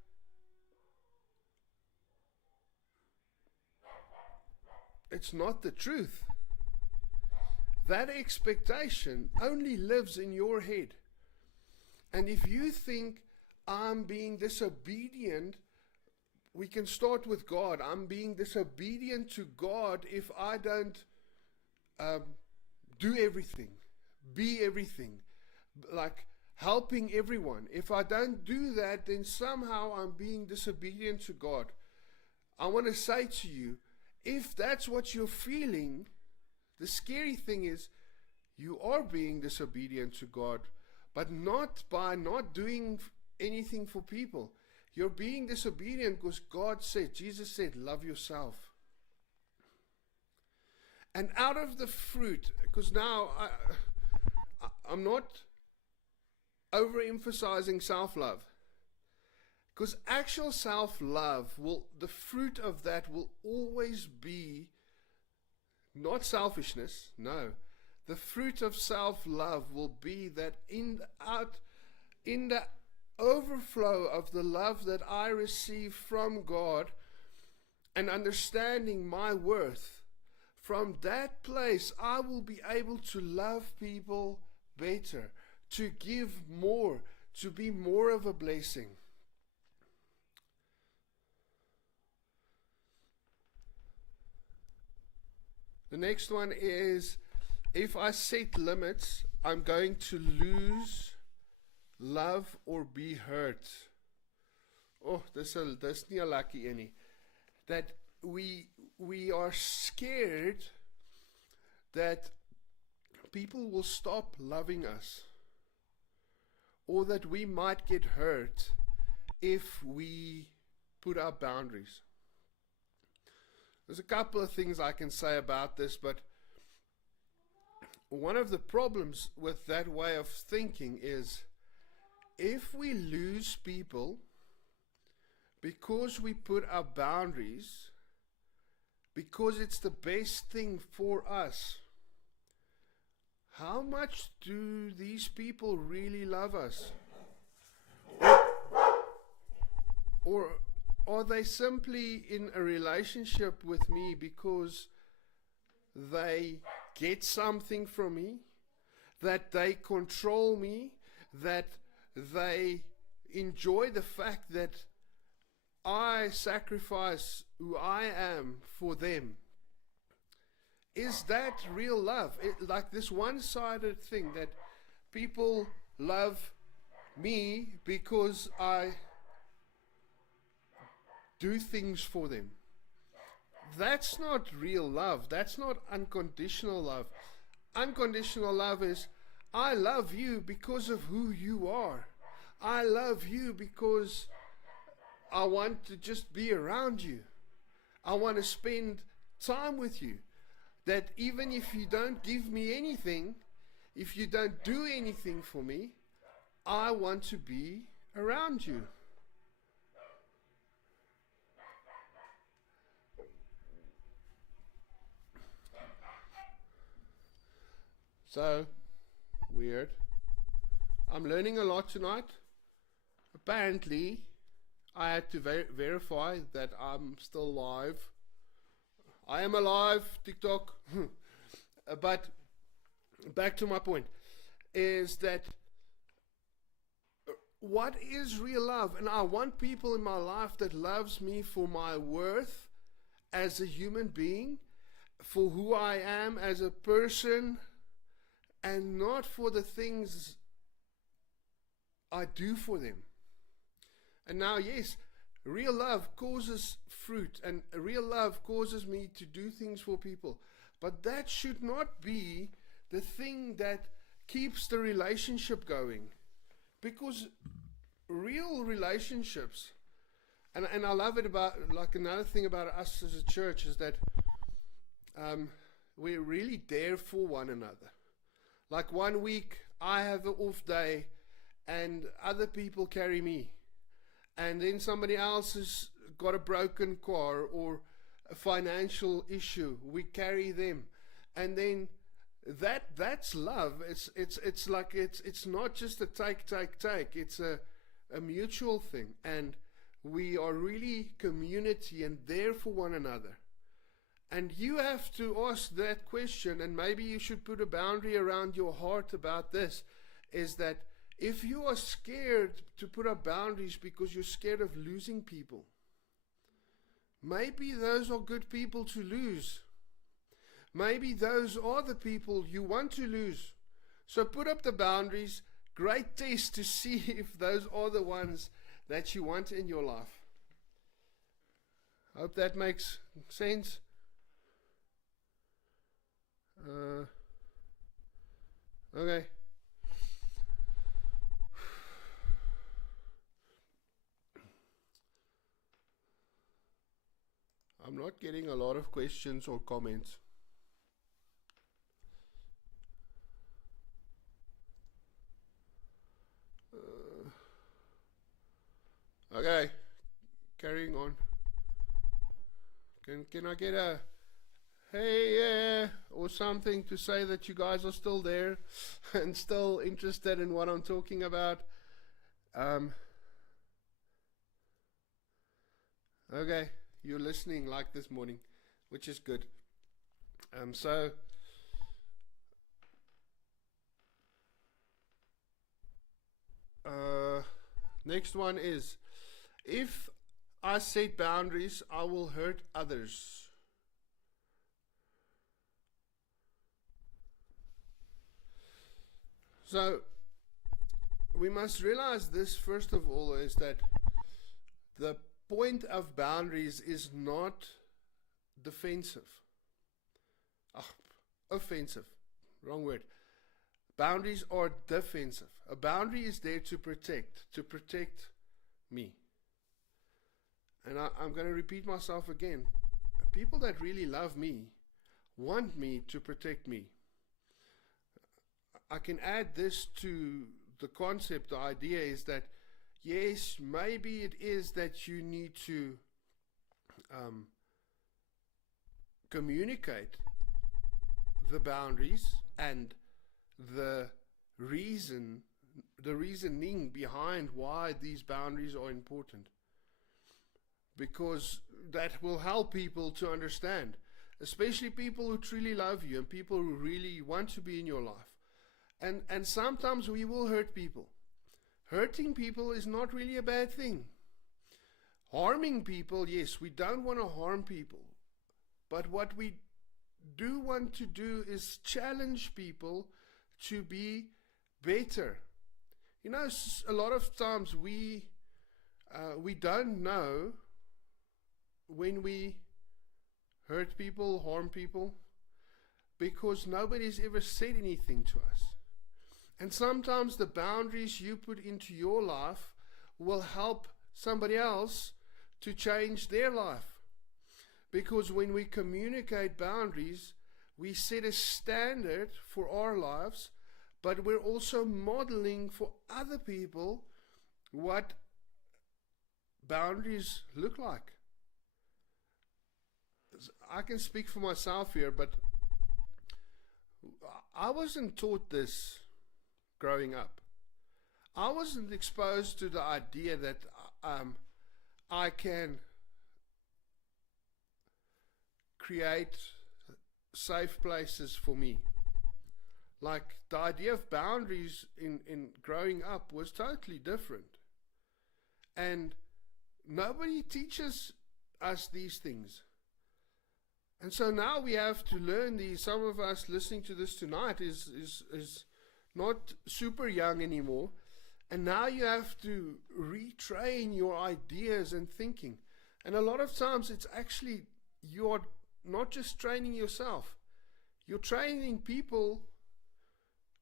it's not the truth. That expectation only lives in your head. And if you think I'm being disobedient, we can start with God. I'm being disobedient to God if I don't do everything, be everything, like helping everyone. If I don't do that, then somehow I'm being disobedient to God. I want to say to you, if that's what you're feeling, the scary thing is you are being disobedient to God, but not by not doing anything for people. You're being disobedient because God said, Jesus said, love yourself. And out of the fruit, because now I'm not overemphasizing self-love, because actual self-love the fruit of that will always be not selfishness, no. The fruit of self-love will be that in the overflow of the love that I receive from God and understanding my worth, from that place I will be able to love people better, to give more, to be more of a blessing. The next one is, if I set limits, I'm going to lose love or be hurt. Oh, dis nie 'n lucky enie. That we are scared that people will stop loving us, or that we might get hurt if we put up boundaries. There's a couple of things I can say about this, but one of the problems with that way of thinking is, if we lose people because we put up boundaries, because it's the best thing for us, how much do these people really love us? Or are they simply in a relationship with me because they get something from me, that they control me, that they enjoy the fact that I sacrifice who I am for them? Is that real love? Like this one-sided thing that people love me because I do things for them. That's not real love. That's not unconditional love. Unconditional love is, I love you because of who you are. I love you because I want to just be around you. I want to spend time with you. That even if you don't give me anything, if you don't do anything for me, I want to be around you. So, weird. I'm learning a lot tonight. Apparently, I had to verify that I'm still live. I am alive, TikTok. But back to my point, is that what is real love? And I want people in my life that loves me for my worth as a human being, for who I am as a person, and not for the things I do for them. And now, yes, real love causes fruit, and real love causes me to do things for people. But that should not be the thing that keeps the relationship going. Because real relationships, and I love it about, like another thing about us as a church is that we're really there for one another. Like 1 week, I have an off day, and other people carry me. And then somebody else has got a broken car or a financial issue. We carry them. And then that's love. It's like it's not just a take. It's a mutual thing. And we are really community and there for one another. And you have to ask that question, and maybe you should put a boundary around your heart about this, is that if you are scared to put up boundaries because you're scared of losing people, maybe those are good people to lose. Maybe those are the people you want to lose. So put up the boundaries. Great test to see if those are the ones that you want in your life. Hope that makes sense. Okay. I'm not getting a lot of questions or comments. Okay, carrying on. Can I get a hey yeah or something to say that you guys are still there and still interested in what I'm talking about? Okay, you're listening like this morning, which is good. So next one is, if I set boundaries, I will hurt others. So we must realize this first of all, is that the point of boundaries is not defensive. Offensive. Wrong word. Boundaries are defensive. A boundary is there to protect me. And I'm going to repeat myself again. People that really love me want me to protect me. I can add this to the concept. The idea is that, yes, maybe it is that you need to communicate the boundaries and the reasoning behind why these boundaries are important, because that will help people to understand, especially people who truly love you and people who really want to be in your life. And sometimes we will hurt people. Hurting people is not really a bad thing. Harming people, yes, we don't want to harm people. But what we do want to do is challenge people to be better. You know, a lot of times we don't know when we hurt people, harm people, because nobody's ever said anything to us. And sometimes the boundaries you put into your life will help somebody else to change their life. Because when we communicate boundaries, we set a standard for our lives, but we're also modeling for other people what boundaries look like. I can speak for myself here, but I wasn't taught this growing up. I wasn't exposed to the idea that I can create safe places for me. Like, the idea of boundaries in growing up was totally different. And nobody teaches us these things. And so now we have to learn these. Some of us listening to this tonight is not super young anymore. And now you have to retrain your ideas and thinking. And a lot of times it's actually, you're not just training yourself. You're training people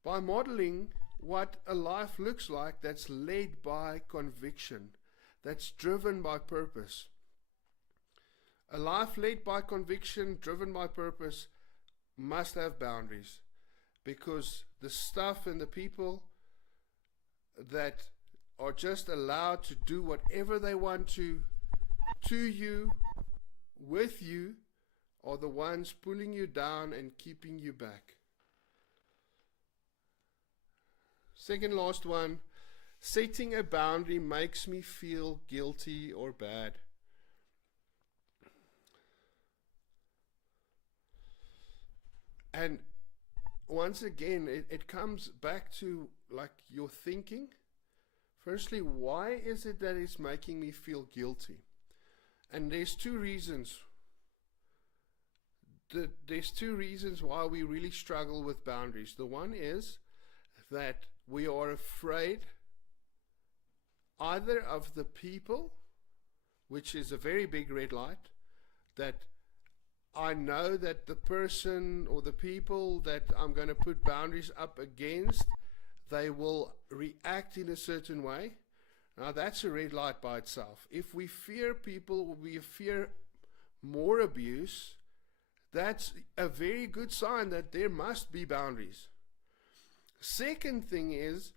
by modeling what a life looks like that's led by conviction, that's driven by purpose. A life led by conviction, driven by purpose, must have boundaries, because the stuff and the people that are just allowed to do whatever they want to you, with you, are the ones pulling you down and keeping you back. Second last one, setting a boundary makes me feel guilty or bad. And once again, it comes back to like your thinking. Firstly, why is it that it's making me feel guilty? And there's two reasons. There's two reasons why we really struggle with boundaries. The one is that we are afraid either of the people, which is a very big red light, that I know that the person or the people that I'm going to put boundaries up against, they will react in a certain way. Now that's a red light by itself. If we fear people, we fear more abuse, that's a very good sign that there must be boundaries. Second thing is,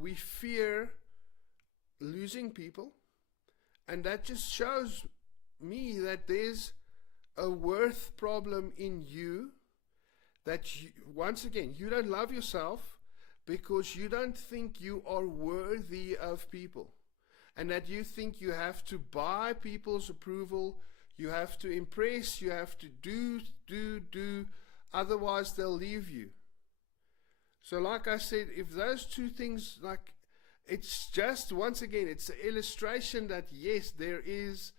we fear losing people, and that just shows me that there's a worth problem in you, that you, once again, you don't love yourself because you don't think you are worthy of people, and that you think you have to buy people's approval, you have to impress, you have to do, otherwise they'll leave you. So like I said, if those two things, like, it's just, once again, it's an illustration that yes, there is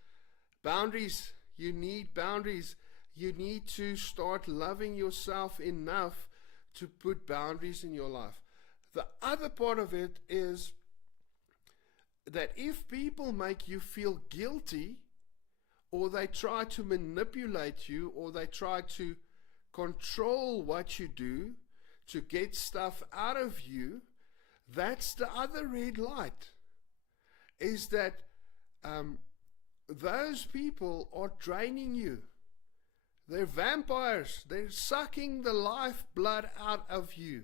boundaries. You need boundaries. You need to start loving yourself enough to put boundaries in your life. The other part of it is that if people make you feel guilty, or they try to manipulate you, or they try to control what you do to get stuff out of you, that's the other red light. Is that those people are draining you. They're vampires. They're sucking the lifeblood out of you.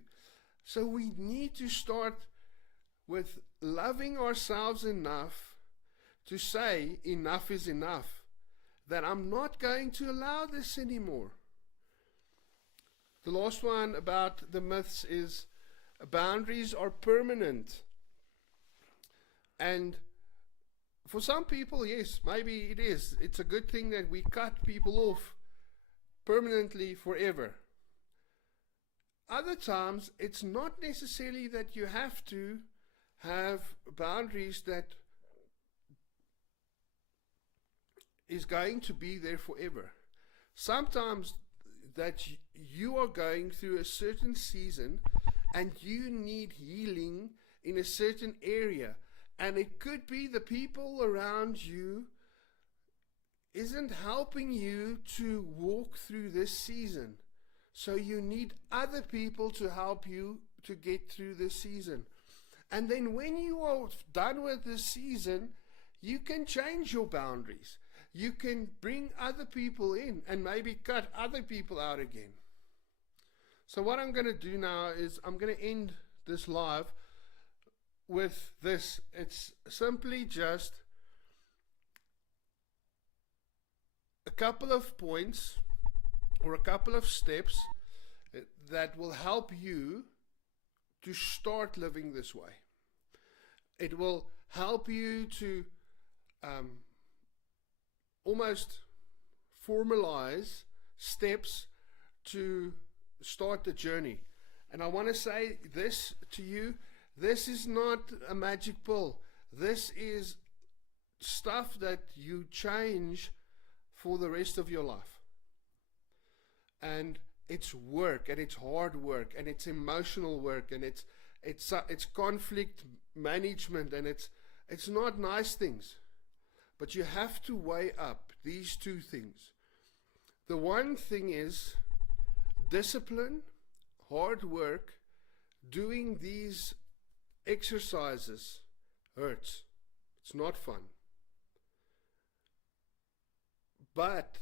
So we need to start with loving ourselves enough to say enough is enough. That I'm not going to allow this anymore. The last one about the myths is boundaries are permanent. And for some people, yes, maybe it is. It's a good thing that we cut people off permanently forever. Other times, it's not necessarily that you have to have boundaries that is going to be there forever. Sometimes that you are going through a certain season and you need healing in a certain area, and it could be the people around you isn't helping you to walk through this season. So you need other people to help you to get through this season. And then when you are done with this season, you can change your boundaries. You can bring other people in and maybe cut other people out again. So what I'm going to do now is I'm going to end this live with this. It's simply just a couple of points or a couple of steps that will help you to start living this way. It will help you to almost formalize steps to start the journey. And I want to say this to you, this is not a magic pill. This is stuff that you change for the rest of your life. And it's work, and it's hard work, and it's emotional work, and it's conflict management, and it's not nice things. But you have to weigh up these two things. The one thing is discipline, hard work, doing these exercises hurts. It's not fun. But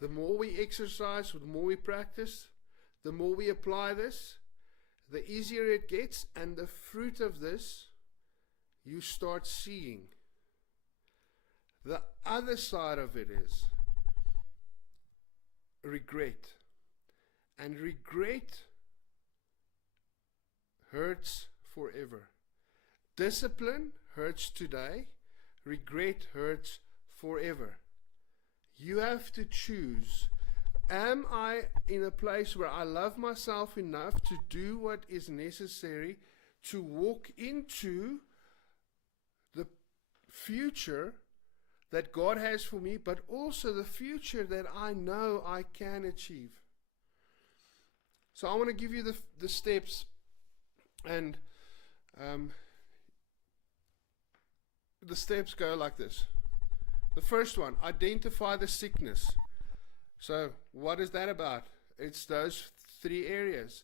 the more we exercise, the more we practice, the more we apply this, the easier it gets, and the fruit of this you start seeing. The other side of it is regret. And regret hurts forever. Discipline hurts today. Regret hurts forever. You have to choose. Am I in a place where I love myself enough to do what is necessary to walk into the future that God has for me, but also the future that I know I can achieve? So I want to give you the steps, and the steps go like this. The first one, identify the sickness. So what is that about? It's those three areas.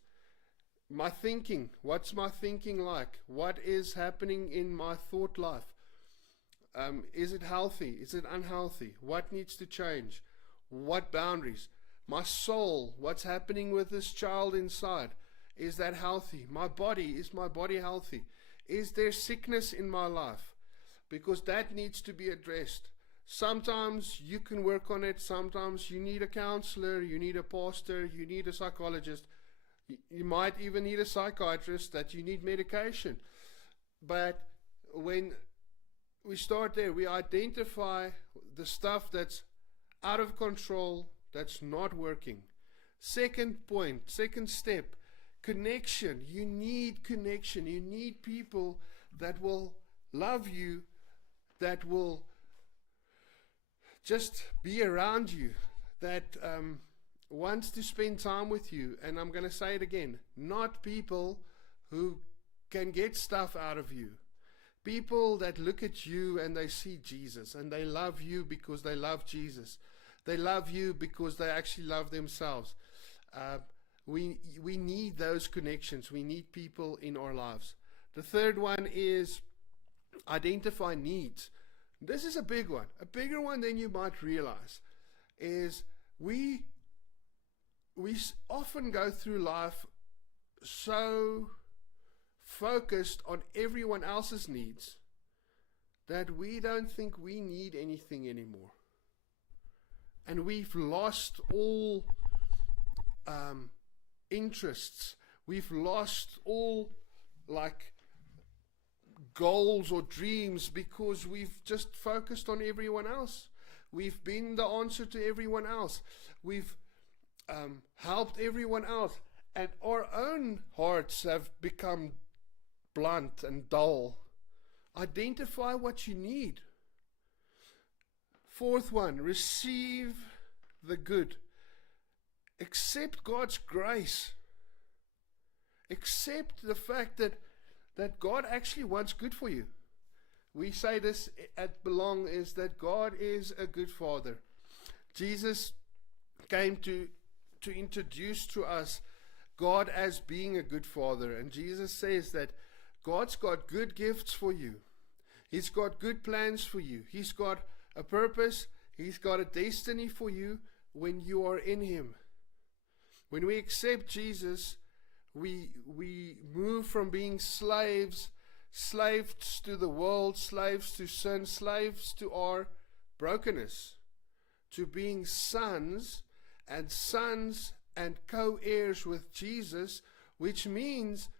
My thinking. What's my thinking like? What is happening in my thought life? Is it healthy? Is it unhealthy? What needs to change? What boundaries? My soul. What's happening with this child inside? Is that healthy? My body. Is my body healthy? Is there sickness in my life? Because that needs to be addressed. Sometimes you can work on it. Sometimes you need a counselor, you need a pastor, you need a psychologist. You might even need a psychiatrist, that you need medication. But when we start there, we identify the stuff that's out of control, that's not working. Second point, second step, connection. You need connection. You need people that will love you, that will just be around you, that wants to spend time with you. And I'm going to say it again, not people who can get stuff out of you. People that look at you and they see Jesus, and they love you because they love Jesus. They love you because they actually love themselves. We need those connections. We need people in our lives. The third one is identify needs. This is a big one, a bigger one than you might realize. Is we often go through life so focused on everyone else's needs that we don't think we need anything anymore. And we've lost all interests. We've lost all goals or dreams because we've just focused on everyone else. We've been the answer to everyone else. We've helped everyone else. And our own hearts have become blunt and dull. Identify what you need. Fourth one, receive the good. Accept God's grace. Accept the fact that God actually wants good for you. We say this at Belong, is that God is a good Father. Jesus came to introduce to us God as being a good Father. And Jesus says that God's got good gifts for you. He's got good plans for you. He's got a purpose. He's got a destiny for you when you are in Him. When we accept Jesus, we move from being slaves to the world, slaves to sin, slaves to our brokenness, to being sons and co-heirs with Jesus, which means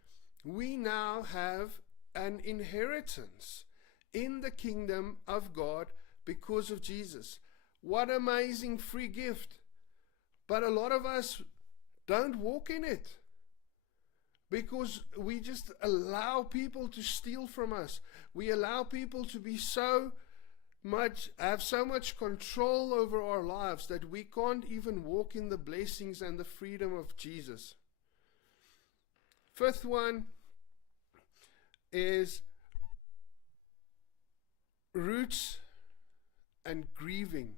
we now have an inheritance in the kingdom of God because of Jesus. What amazing free gift. But a lot of us don't walk in it because we just allow people to steal from us. We allow people to be have so much control over our lives that we can't even walk in the blessings and the freedom of Jesus. Fifth one is roots and grieving.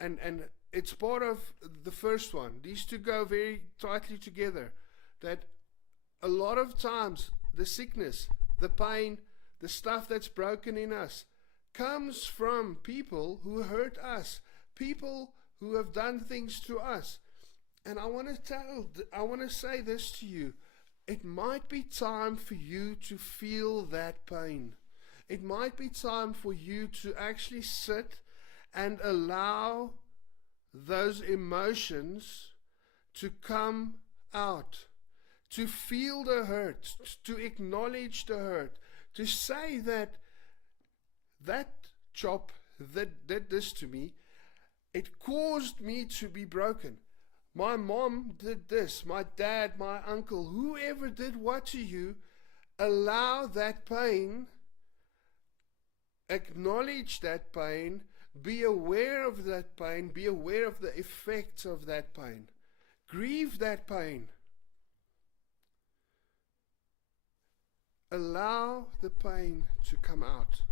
And it's part of the first one. These two go very tightly together. That a lot of times the sickness, the pain, the stuff that's broken in us comes from people who hurt us, people who have done things to us. And I want to say this to you. It might be time for you to feel that pain. It might be time for you to actually sit and allow those emotions to come out, to feel the hurt, to acknowledge the hurt, to say that chop that did this to me, it caused me to be broken. My mom did this, my dad, my uncle, whoever did what to you, allow that pain, acknowledge that pain, be aware of that pain, be aware of the effects of that pain. Grieve that pain. Allow the pain to come out.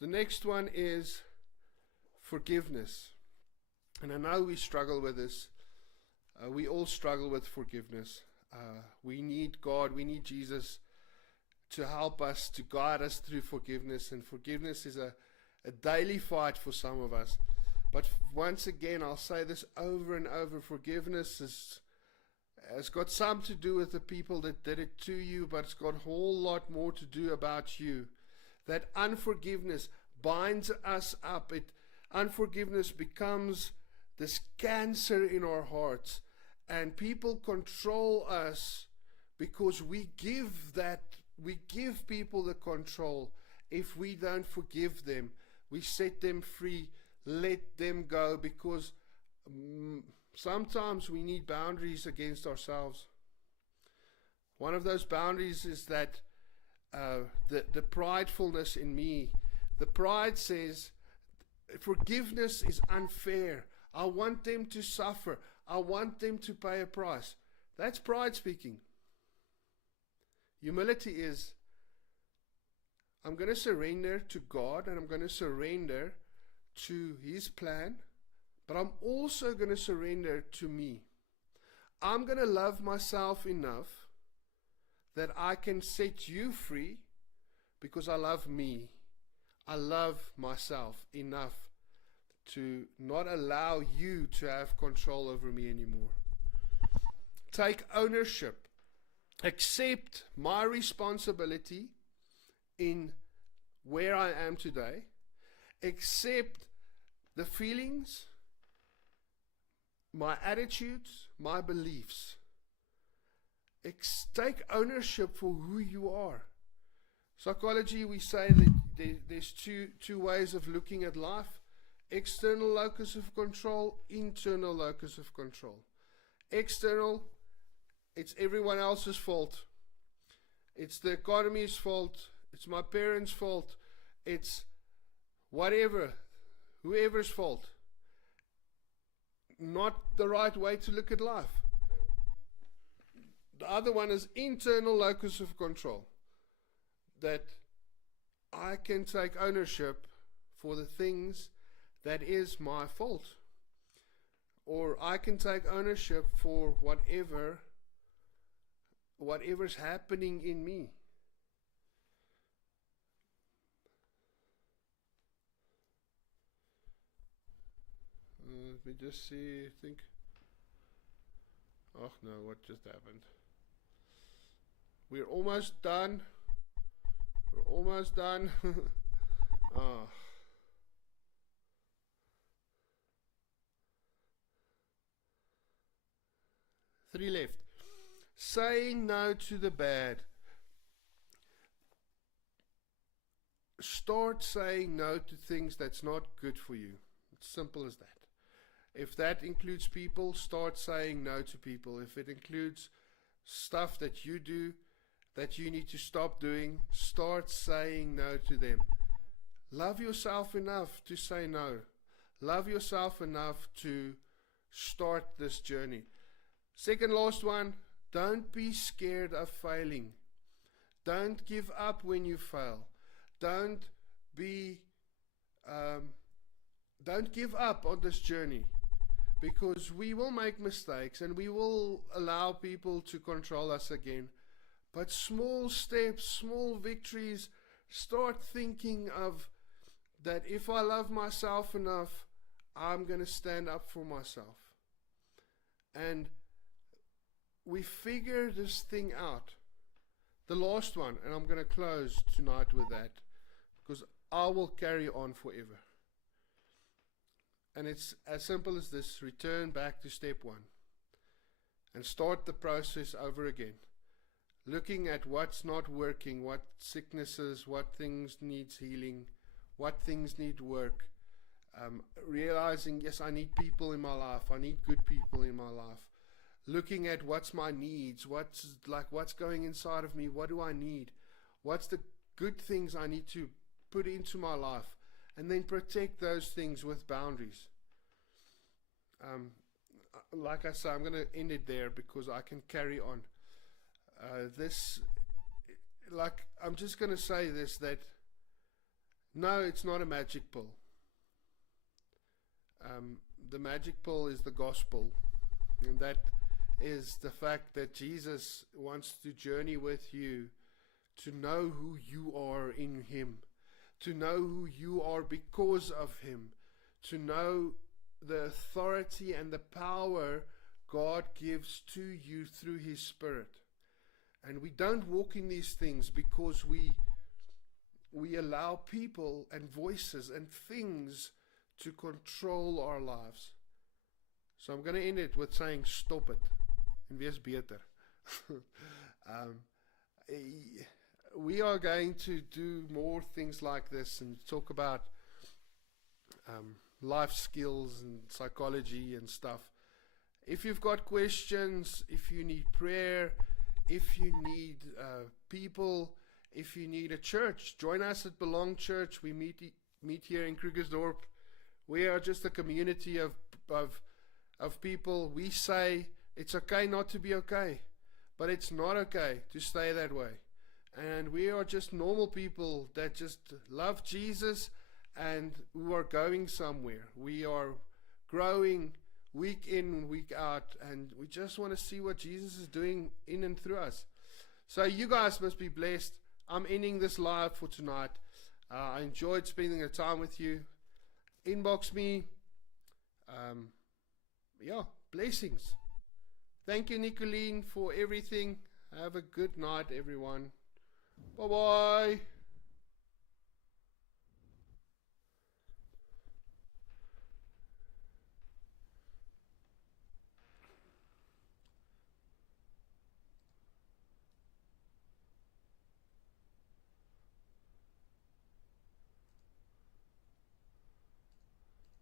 The next one is forgiveness. And I know we struggle with this. We all struggle with forgiveness. We need God, we need Jesus to help us, to guide us through forgiveness. And forgiveness is a daily fight for some of us. But once again, I'll say this over and over, forgiveness has got some to do with the people that did it to you, but it's got a whole lot more to do about you. That unforgiveness binds us up. Unforgiveness becomes this cancer in our hearts, and people control us because we give people the control. If we don't forgive them, we set them free, let them go, because sometimes we need boundaries against ourselves. One of those boundaries is that the pridefulness in me. The pride says, Forgiveness is unfair. I want them to suffer. I want them to pay a price. That's pride speaking. Humility is, I'm going to surrender to God and I'm going to surrender to His plan, but I'm also going to surrender to me. I'm going to love myself enough that I can set you free because I love me. I love myself enough to not allow you to have control over me anymore. Take ownership. Accept my responsibility in where I am today. Accept the feelings, my attitudes, my beliefs. Take ownership for who you are. Psychology, we say that there's two ways of looking at life. External locus of control, internal locus of control. External, it's everyone else's fault. It's the economy's fault. It's my parents' fault. It's whatever, whoever's fault. Not the right way to look at life. The other one is internal locus of control. That I can take ownership for the things that is my fault. Or I can take ownership for whatever's happening in me. Let me just see, think. Oh no, what just happened? We're almost done. We're almost done. Oh. 3 left. Saying no to the bad. Start saying no to things that's not good for you. It's simple as that. If that includes people, start saying no to people. If it includes stuff that you do that you need to stop doing, start saying no to them. Love yourself enough to say no. Love yourself enough to start this journey. Second last one, don't be scared of failing. Don't give up when you fail. Don't give up on this journey, because we will make mistakes and we will allow people to control us again. But small steps, small victories, start thinking of that if I love myself enough, I'm going to stand up for myself. And we figure this thing out. The last one, and I'm going to close tonight with that, because I will carry on forever. And it's as simple as this: return back to step 1 and start the process over again. Looking at what's not working, what sicknesses, what things needs healing, what things need work. Realizing, yes, I need people in my life. I need good people in my life. Looking at what's my needs, what's going inside of me, what do I need? What's the good things I need to put into my life? And then protect those things with boundaries. Like I say, I'm going to end it there because I can carry on. I'm just going to say this, that no, it's not a magic pill. The magic pill is the gospel, and that is the fact that Jesus wants to journey with you to know who you are in Him, to know who you are because of Him, to know the authority and the power God gives to you through His Spirit. And we don't walk in these things because we allow people and voices and things to control our lives. So I'm going to end it with saying, stop it and wees beter. We are going to do more things like this and talk about life skills and psychology and stuff. If you've got questions, if you need prayer, if you need people, if you need a church, join us at Belong Church. We meet here in Krugersdorp We are just a community of people. We say it's okay not to be okay, but it's not okay to stay that way. And we are just normal people that just love Jesus and who are going somewhere. We are growing week in, week out, and we just want to see what Jesus is doing in and through us. So you guys must be blessed. I'm ending this live for tonight. I enjoyed spending the time with you. Inbox me. Blessings. Thank you, Nicolene, for everything. Have a good night, everyone. Bye-bye.